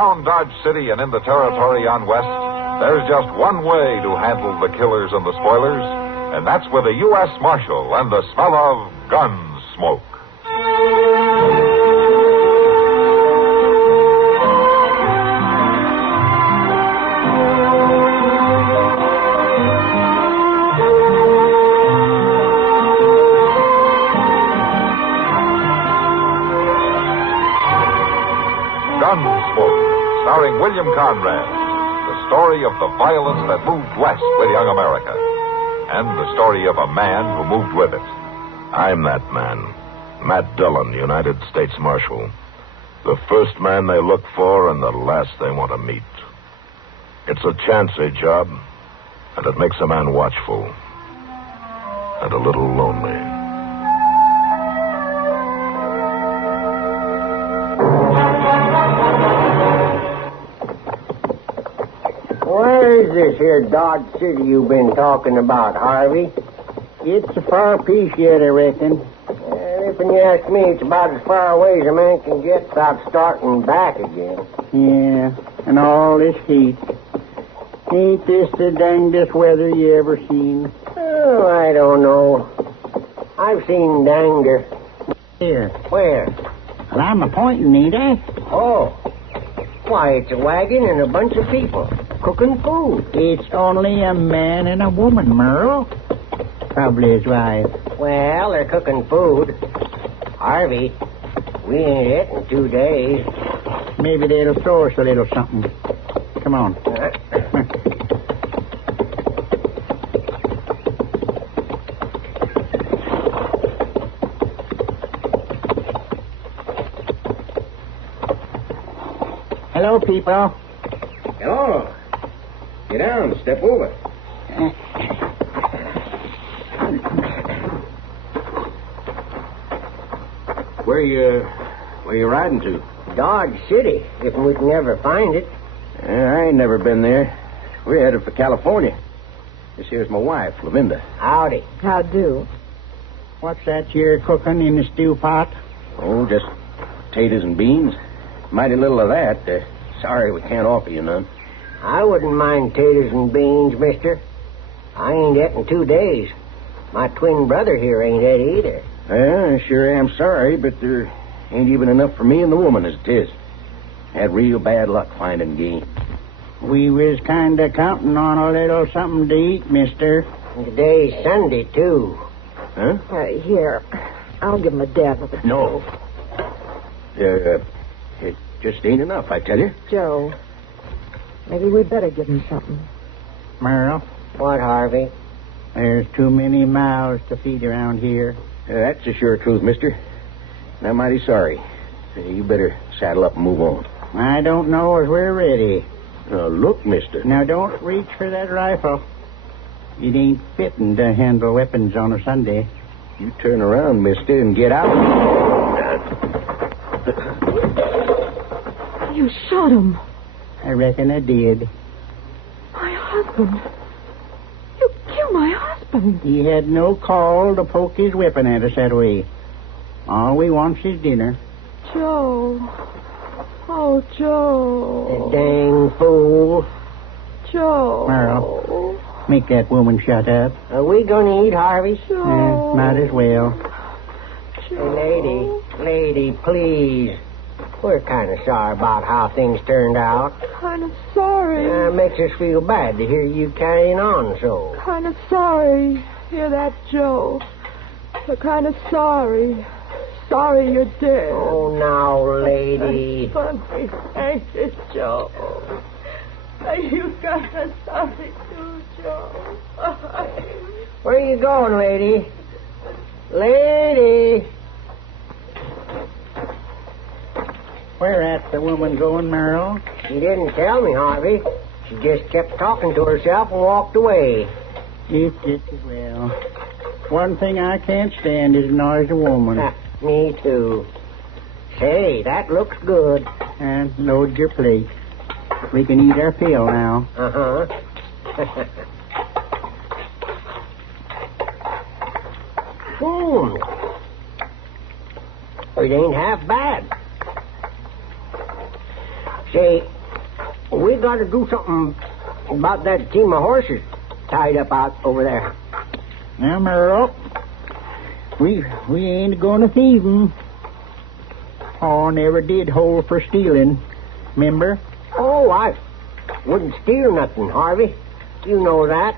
around Dodge City and in the territory on west, there's just one way to handle the killers and the spoilers, and that's with a U.S. Marshal and the smell of Gunsmoke. Gunsmoke, starring William Conrad, the story of the violence that moved west with young America, and the story of a man who moved with it. I'm that man, Matt Dillon, United States Marshal. The first man they look for and the last they want to meet. It's a chancy job, and it makes a man watchful and a little lonely. Where is this here Dodge City you've been talking about, Harvey? It's a far piece yet, I reckon. If you ask me, it's about as far away as a man can get without starting back again. Yeah, and all this heat. Ain't this the dangdest weather you ever seen? Oh, I don't know. I've seen danger. Here. Where? Well, I'm a-pointing, ain't I? Oh. Why, it's a wagon and a bunch of people cooking food. It's only a man and a woman, Merle. Probably his wife. Well, they're cooking food. Harvey, we ain't it in 2 days. Maybe they'll throw us a little something. Come on. Hello, people. Hello. Get down. Step over. Where you riding to? Dodge City, if we can ever find it. I ain't never been there. We're headed for California. This here's my wife, Lavinda. Howdy. How do? What's that you're cooking in the stew pot? Oh, just potatoes and beans. Mighty little of that. Sorry we can't offer you none. I wouldn't mind taters and beans, mister. I ain't et in 2 days. My twin brother here ain't et either. I sure am sorry, but there ain't even enough for me and the woman as it is. Had real bad luck finding game. We was kind of counting on a little something to eat, mister. And today's Sunday, too. Huh? Here, I'll give him a dab of it. No. It just ain't enough, I tell you. Joe, maybe we better give him something. Merle, What, Harvey? there's too many mouths to feed around here. That's the sure truth, mister. And I'm mighty sorry. You better saddle up and move on. I don't know if we're ready. Look, mister. Now, don't reach for that rifle. It ain't fitting to handle weapons on a Sunday. You turn around, mister, and get out. You shot him. I reckon I did. My husband. You killed my husband. He had no call to poke his weapon at us that way. All we want's his dinner. Joe. Oh, Joe. The dang fool. Joe. Merle, make that woman shut up. Are we going to eat, Harvey? Joe. Might as well. Joe. Hey, lady, please. We're kind of sorry about how things turned out. Kind of sorry. Makes us feel bad to hear you carrying on so. Kind of sorry. Hear that, Joe? We're kind of sorry. Sorry you're dead. Oh, now, lady. Funny. Thank you, Joe. You kind of sorry, too, Joe. Where are you going, lady? Lady. Where at the woman going, Merle? She didn't tell me, Harvey. She just kept talking to herself and walked away. It's just as well. One thing I can't stand is a noisy woman. Me too. Say, that looks good. And load your plate. We can eat our fill now. Uh-huh. It ain't half bad. Say, we got to do something about that team of horses tied up out over there. Now, Merle, we ain't going to thieve 'em. Oh, never did hold for stealing. Remember? Oh, I wouldn't steal nothing, Harvey. You know that.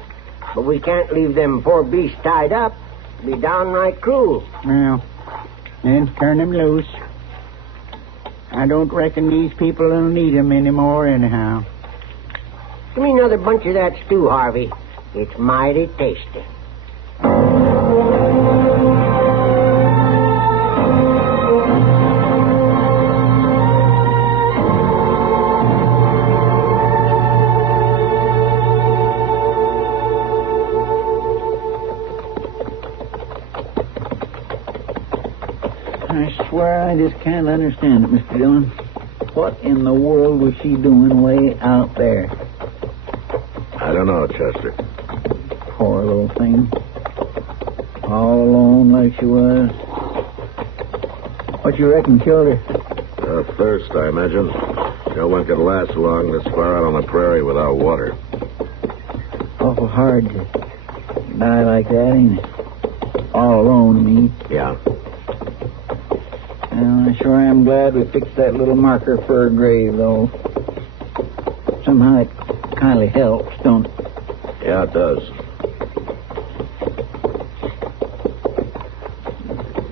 But we can't leave them poor beasts tied up. It'd be downright cruel. Well, then turn them loose. I don't reckon these people will need 'em anymore anyhow. Give me another bunch of that stew, Harvey. It's mighty tasty. I swear I just can't understand it, Mr. Dillon. What in the world was she doing way out there? I don't know, Chester. Poor little thing. All alone like she was. What you reckon killed her? Thirst, I imagine. No one could last long this far out on the prairie without water. Awful hard to die like that, ain't it? All alone, I mean. Yeah. Well, I sure am glad we fixed that little marker for her grave, though. Somehow it kindly helps, don't it? Yeah, it does.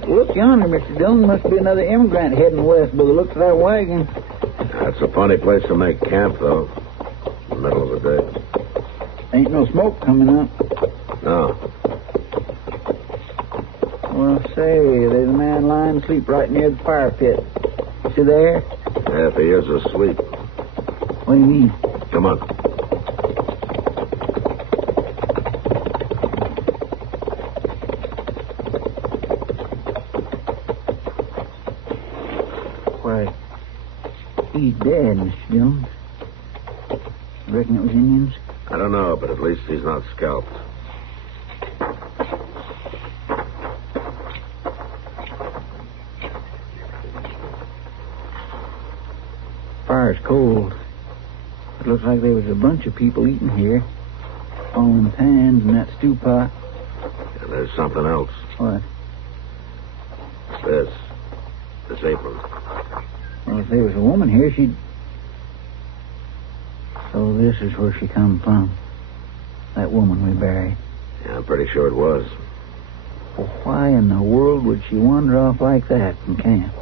Look yonder, Mr. Dillon. Must be another immigrant heading west by the looks of that wagon. That's a funny place to make camp, though. In the middle of the day. Ain't no smoke coming up. No. Well, say, there's a man lying asleep right near the fire pit. Is he there? Yeah, if he is asleep. What do you mean? Come on. Why, he's dead, Mr. Jones. You reckon it was Indians? I don't know, but at least he's not scalped. Fire's cold. It looks like there was a bunch of people eating here. All in pans and that stew pot. And there's something else. What? This apron. Well, if there was a woman here, she'd... So this is where she come from. That woman we buried. Yeah, I'm pretty sure it was. Well, why in the world would she wander off like that from camp?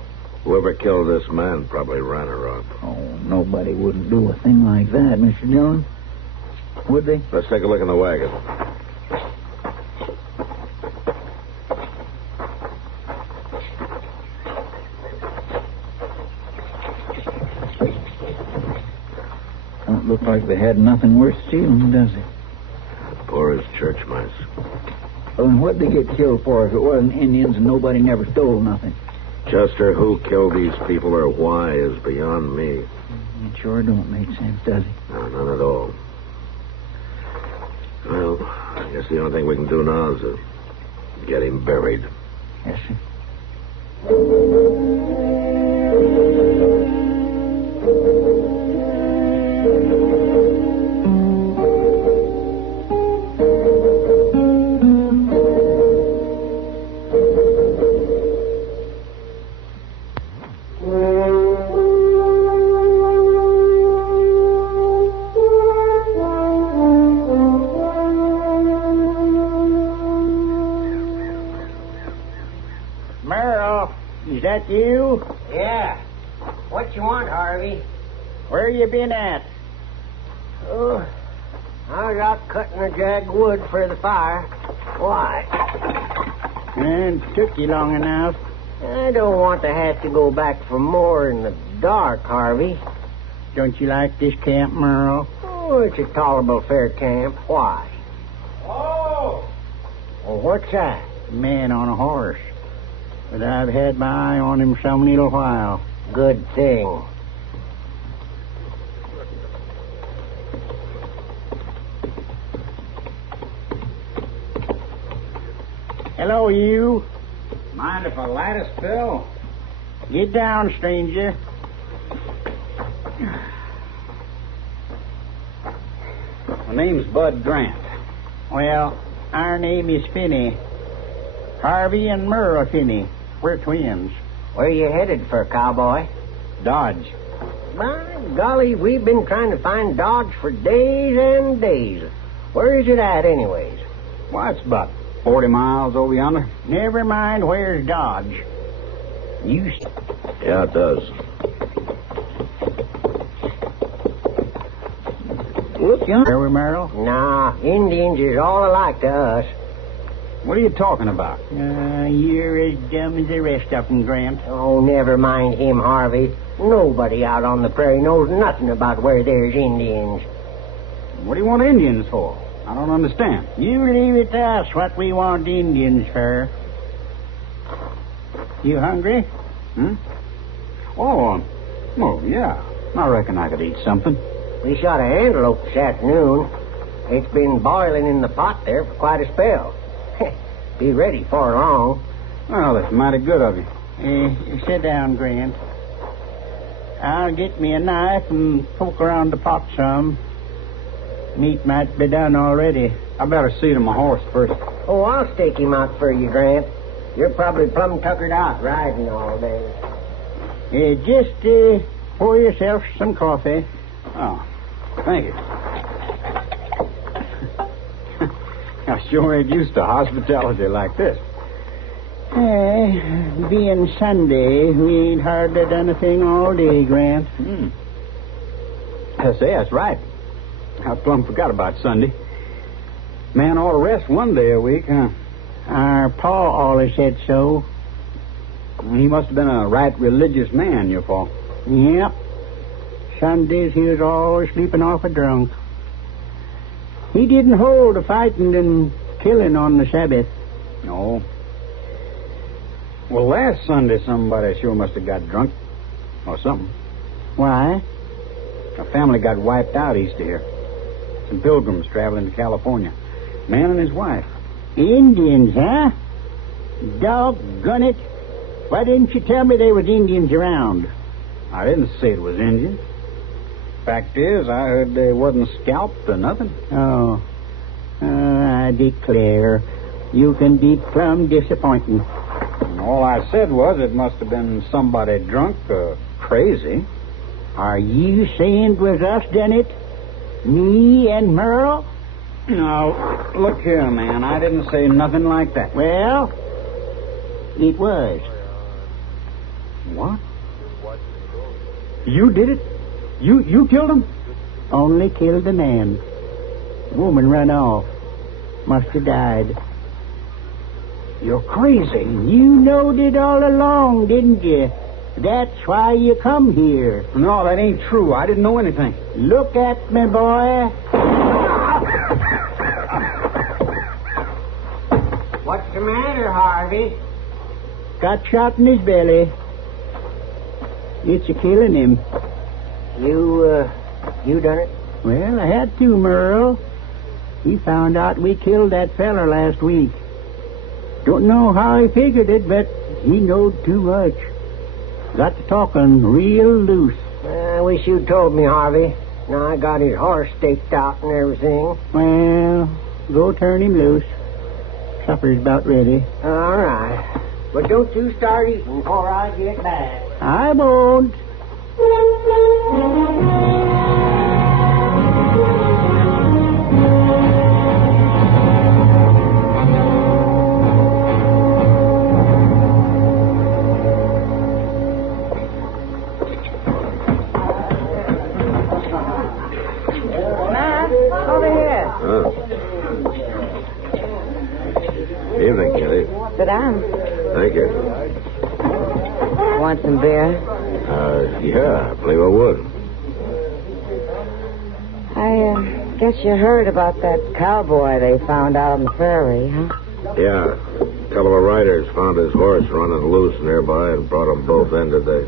Whoever killed this man probably ran her off. Oh, nobody wouldn't do a thing like that, Mr. Dillon. Would they? Let's take a look in the wagon. Don't look like they had nothing worth stealing, does it? Poor as church mice. Well, then what'd they get killed for if it wasn't Indians and nobody never stole nothing? Chester, who killed these people or why is beyond me. It sure don't make sense, does it? No, none at all. Well, I guess the only thing we can do now is get him buried. Yes, sir. Is that you? Yeah. What you want, Harvey? Where you been at? Oh, I was out cutting a jag of wood for the fire. Why? And took you long enough. I don't want to have to go back for more in the dark, Harvey. Don't you like this camp, Merle? Oh, it's a tolerable fair camp. Why? Oh! Well, what's that? A man on a horse. But I've had my eye on him some little while. Good thing. Hello, you. Mind if I light a spill? Get down, stranger. My name's Bud Grant. Well, our name is Finney. Harvey and Merle Finney. We're twins. Where you headed for, cowboy? Dodge. My golly, we've been trying to find Dodge for days and days. Where is it at, anyways? Well, it's about 40 miles over yonder. Never mind where's Dodge. You... Yeah, it does. Look, Harvey, Merle. Nah, Indians is all alike to us. What are you talking about? You're as dumb as the rest of them, Grant. Oh, never mind him, Harvey. Nobody out on the prairie knows nothing about where there's Indians. What do you want Indians for? I don't understand. You leave it to us what we want Indians for. You hungry? Oh, yeah. I reckon I could eat something. We shot an antelope this afternoon. It's been boiling in the pot there for quite a spell. Be ready for long. Well, that's mighty good of you. Sit down, Grant. I'll get me a knife and poke around the pot some. Meat might be done already. I better see to my horse first. Oh, I'll stake him out for you, Grant. You're probably plumb tuckered out riding all day. Just pour yourself some coffee. Oh, thank you. I sure ain't used to hospitality like this. Being Sunday, we ain't hardly done a thing all day, Grant. I say, that's right. I plumb forgot about Sunday. Man ought to rest one day a week, huh? Our pa always said so. He must have been a right religious man, your pa. Yep. Sundays he was always sleeping off a drunk. He didn't hold the fighting and killing on the Sabbath. No. Well, last Sunday somebody sure must have got drunk. Or something. Why? A family got wiped out east of here. Some pilgrims traveling to California. Man and his wife. Indians, huh? Doggone it. Why didn't you tell me there was Indians around? I didn't say it was Indians. Fact is, I heard they wasn't scalped or nothing. Oh. I declare, you can be plumb disappointing. And all I said was it must have been somebody drunk or crazy. Are you saying it was us done it? Me and Merle? No, look here, man. I didn't say nothing like that. Well, it was. What? You did it? You killed him? Only killed the man. Woman run off. Must have died. You're crazy. You knowed it all along, didn't you? That's why you come here. No, that ain't true. I didn't know anything. Look at me, boy. What's the matter, Harvey? Got shot in his belly. It's a-killing him. You done it? Well, I had to, Merle. He found out we killed that feller last week. Don't know how he figured it, but he knowed too much. Got to talking real loose. I wish you'd told me, Harvey. Now I got his horse staked out and everything. Well, go turn him loose. Supper's about ready. All right. But don't you start eating before I get back. I won't. Matt, over here. Evening, Kitty. Sit down. Thank you. Want some beer? Yeah, I believe I would. I guess you heard about that cowboy they found out on the prairie, huh? Yeah. A couple of riders found his horse running loose nearby and brought them both in today.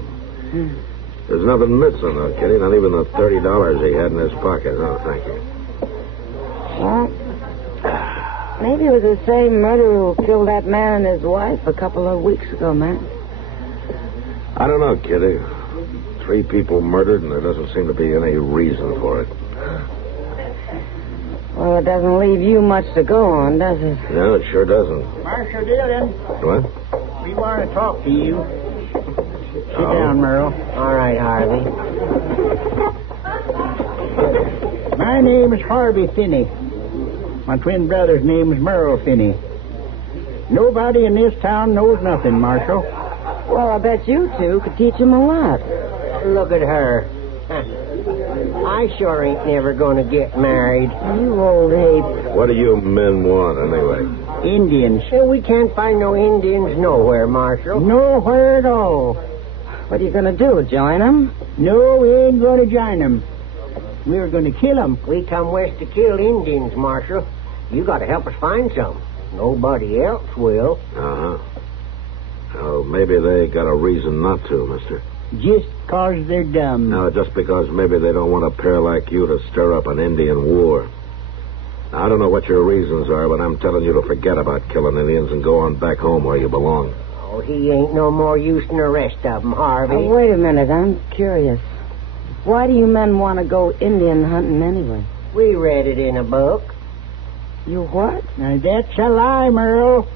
There's nothing missing, though, Kitty. Not even the $30 he had in his pocket. Oh, thank you. Well, maybe it was the same murderer who killed that man and his wife a couple of weeks ago, man. I don't know, Kitty. 3 people murdered, and there doesn't seem to be any reason for it. Well, it doesn't leave you much to go on, does it? No, it sure doesn't. Marshal Dillon, What? we want to talk to you. Sit down, Merle. All right, Harvey. My name is Harvey Finney. My twin brother's name is Merle Finney. Nobody in this town knows nothing, Marshal. Well, I bet you two could teach him a lot. Look at her. I sure ain't never going to get married. You old ape. What do you men want, anyway? Indians. We can't find no Indians nowhere, Marshal. Nowhere at all. What are you going to do, join them? No, we ain't going to join them. We're going to kill them. We come west to kill Indians, Marshal. You got to help us find some. Nobody else will. Uh-huh. Oh, maybe they got a reason not to, mister. Just 'cause they're dumb. No, just because maybe they don't want a pair like you to stir up an Indian war. Now, I don't know what your reasons are, but I'm telling you to forget about killing Indians and go on back home where you belong. Oh, he ain't no more use than the rest of them, Harvey. Oh, wait a minute. I'm curious. Why do you men want to go Indian hunting anyway? We read it in a book. You what? Now, that's a lie, Merle.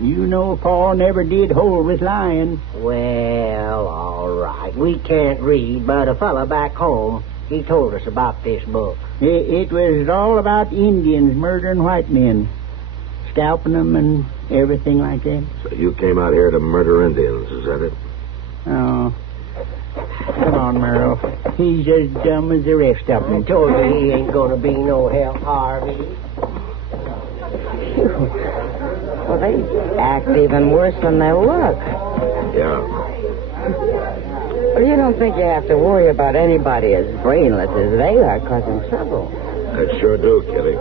You know Paul never did hold with lying. Well, all right. We can't read, but a fella back home, he told us about this book. It was all about Indians murdering white men, scalping them and everything like that. So you came out here to murder Indians, is that it? Oh. Come on, Merle. He's as dumb as the rest of I them. told you he ain't going to be no help, Harvey. Well, they act even worse than they look. Yeah. Well, you don't think you have to worry about anybody as brainless as they are causing trouble. I sure do, Kitty.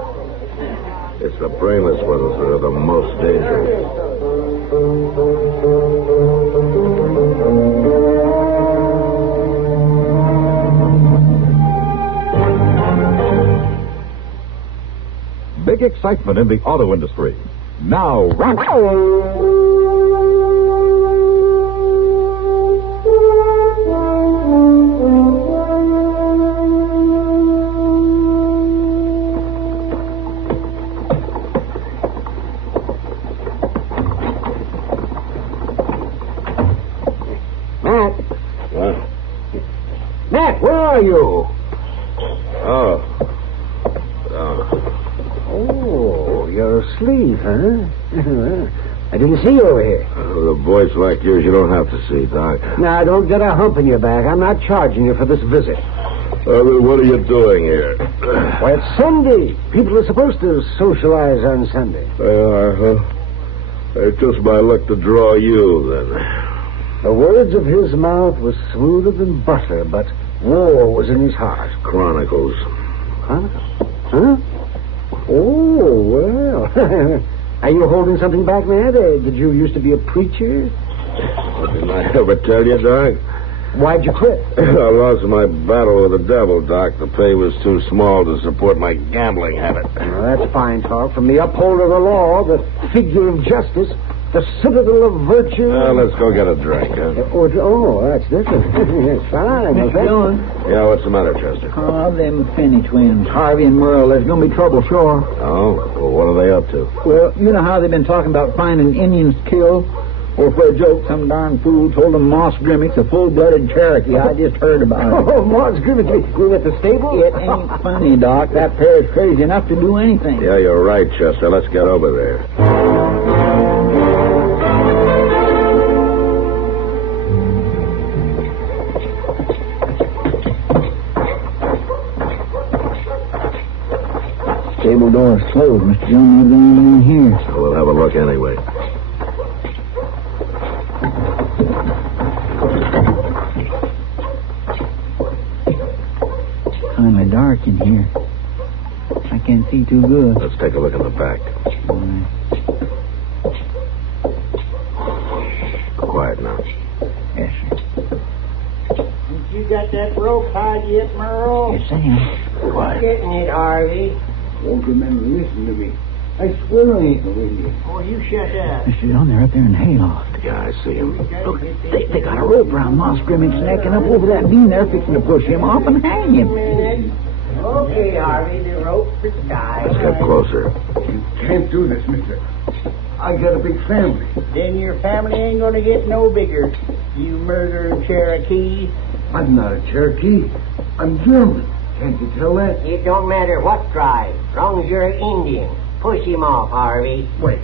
It's the brainless ones that are the most dangerous. Big excitement in the auto industry. Now, Matt. What? Matt, where are you? Oh. Oh, you're asleep, huh? I didn't see you over here. With a voice like yours, you don't have to see, Doc. Now, don't get a hump in your back. I'm not charging you for this visit. Then what are you doing here? Well, it's Sunday. People are supposed to socialize on Sunday. They are, huh? It's just my luck to draw you, then. The words of his mouth were smoother than butter, but war was in his heart. Chronicles. Huh? Oh, well. Are you holding something back there? Did you used to be a preacher? Didn't I ever tell you, Doc? Why'd you quit? I lost my battle with the devil, Doc. The pay was too small to support my gambling habit. Well, that's fine talk. From the upholder of the law, the figure of justice, the citadel of virtue. Let's go get a drink, huh? That's different. Fine. Mr. Dillon. Yeah, what's the matter, Chester? Oh, them Finney twins, Harvey and Merle. There's going to be trouble, sure. Oh? Well, what are they up to? Well, you know how they've been talking about finding Indians killed? Or for a joke, some darn fool told them Moss Grimmick's a full-blooded Cherokee. I just heard about it. Oh, Moss Grimmick, you at the stable? It ain't funny, Doc. That pair's crazy enough to do anything. Yeah, you're right, Chester. Let's get over there. Stable door's closed, Mr. Dillon. There's anything in here. So we'll have a look anyway. Kind of dark in here. I can't see too good. Let's take a look in the back. All right. Quiet now. Yes, sir. You got that rope tied yet, Merle? Yes, I am. Quiet. Getting it, Harvey. Won't remember listening to me. I swear I ain't no Indian. Oh, you shut up. Mr. Dillon, they're up there in the hayloft. Yeah, I see him. Look, they got a rope around Moss Grimmick's neck and up over that beam there fixing to push him off and hang him. Okay, Harvey, the rope is tied. Let's get closer. You can't do this, mister. I got a big family. Then your family ain't gonna get no bigger, you murdering Cherokee. I'm not a Cherokee. I'm German. Can't you tell that? It don't matter what tribe, as long as you're an Indian. Push him off, Harvey. Wait,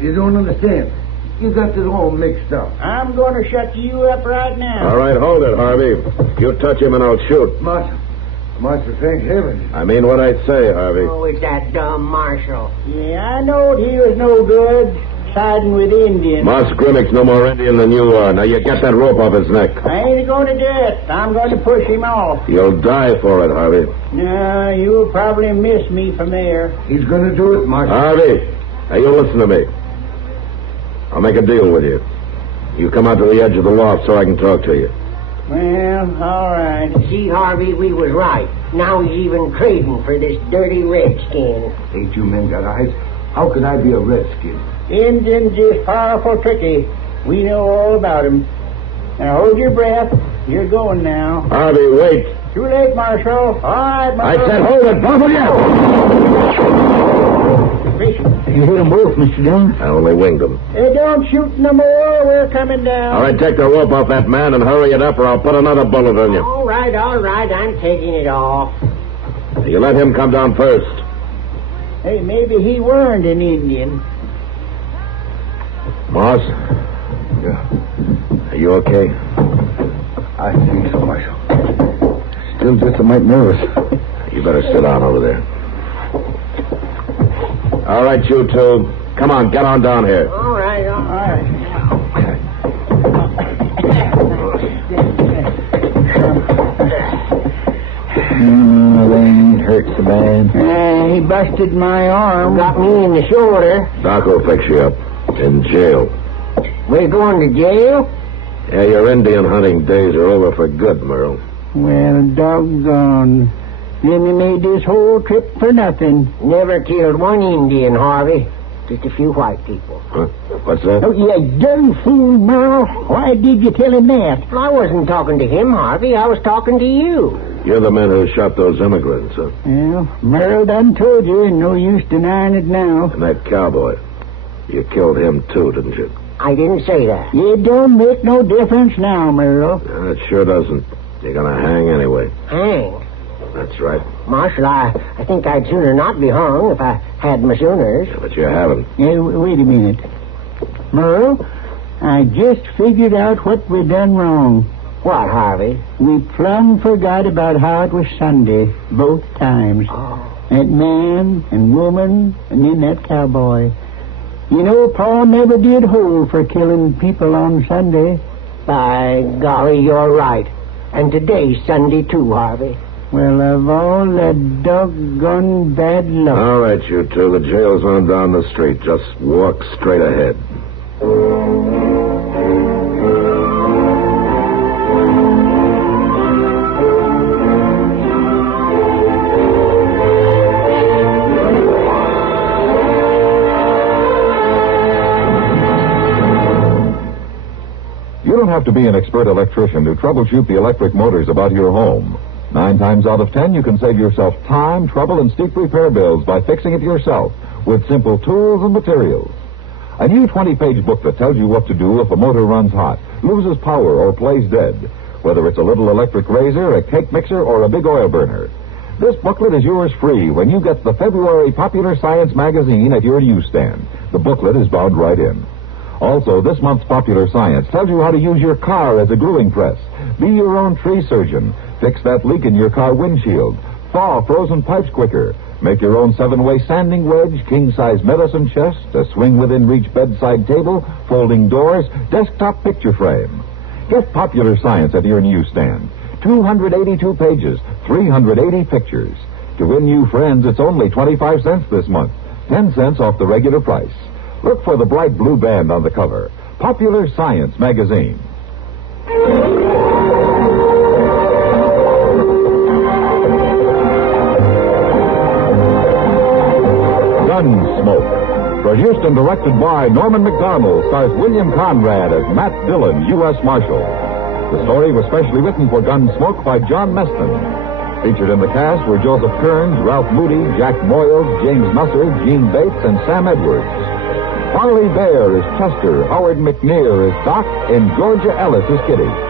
you don't understand. You got this all mixed up. I'm gonna shut you up right now. All right, hold it, Harvey. You touch him and I'll shoot. Master, thank heaven. I mean what I say, Harvey. Oh, it's that dumb marshal. Yeah, I knowed he was no good, siding with Indians. Moss Grimmick's no more Indian than you are. Now you get that rope off his neck. I ain't gonna do it. I'm going to push him off. You'll die for it, Harvey. No, you'll probably miss me from there. He's going to do it, Marshal. Harvey, now you listen to me. I'll make a deal with you. You come out to the edge of the loft so I can talk to you. Well, all right. See, Harvey, we was right. Now he's even trading for this dirty redskin. Ain't you men got eyes? How could I be a redskin? Indians is powerful tricky. We know all about 'em. Now hold your breath. You're going now. Harvey, wait. Too late, Marshal. All right, I Marshal. said hold it, both of you! You hit them both, Mr. Dillon. I only winged them. Hey, don't shoot no more. We're coming down. All right, take the rope off that man and hurry it up or I'll put another bullet on you. All right, I'm taking it off. You let him come down first. Hey, maybe he weren't an Indian. Moss, Yeah, are you okay? I think so, Marshal. Still just a mite nervous. You better sit down over there. All right, you two. Come on, get on down here. All right. They ain't hurt so bad. He busted my arm. Got me in the shoulder. Doc will fix you up. In jail. We're going to jail? Yeah, your Indian hunting days are over for good, Merle. Well, doggone. Then we made this whole trip for nothing. Never killed one Indian, Harvey. Just a few white people. Huh? What's that? Oh, you dumb fool, Merle. Why did you tell him that? I wasn't talking to him, Harvey. I was talking to you. You're the man who shot those immigrants, huh? Well, Merle done told you, and no use denying it now. And that cowboy. You killed him, too, didn't you? I didn't say that. It don't make no difference now, Merle. It sure doesn't. You're gonna hang anyway. Hang. That's right. Marshal, I think I'd sooner not be hung if I had my sooners. Yeah, but you haven't. Hey, wait a minute. Merle, I just figured out what we done wrong. What, Harvey? We plumb forgot about how it was Sunday, both times. Oh. That man and woman, and then that cowboy. You know, Paul never did hold for killing people on Sunday. By golly, you're right. And today's Sunday, too, Harvey. Well, of all the doggone bad luck. All right, you two. The jail's on down the street. Just walk straight ahead. You don't have to be an expert electrician to troubleshoot the electric motors about your home. 9 times out of 10, you can save yourself time, trouble, and steep repair bills by fixing it yourself with simple tools and materials. A new 20-page booklet tells you what to do if a motor runs hot, loses power, or plays dead, whether it's a little electric razor, a cake mixer, or a big oil burner. This booklet is yours free when you get the February Popular Science magazine at your newsstand. The booklet is bound right in. Also, this month's Popular Science tells you how to use your car as a gluing press, be your own tree surgeon, fix that leak in your car windshield, thaw frozen pipes quicker, make your own 7-way sanding wedge, king-size medicine chest, a swing-within-reach bedside table, folding doors, desktop picture frame. Get Popular Science at your newsstand. 282 pages, 380 pictures. To win new friends, it's only 25 cents this month, 10 cents off the regular price. Look for the bright blue band on the cover. Popular Science magazine. Gunsmoke, Produced and directed by Norman Macdonnell, stars William Conrad as Matt Dillon, U.S. Marshal. The story was specially written for Gunsmoke by John Meston. Featured in the cast were Joseph Kearns, Ralph Moody, Jack Moyles, James Nusser, Gene Bates, and Sam Edwards. Harley Bear is Chester, Howard McNear is Doc, and Georgia Ellis is Kitty.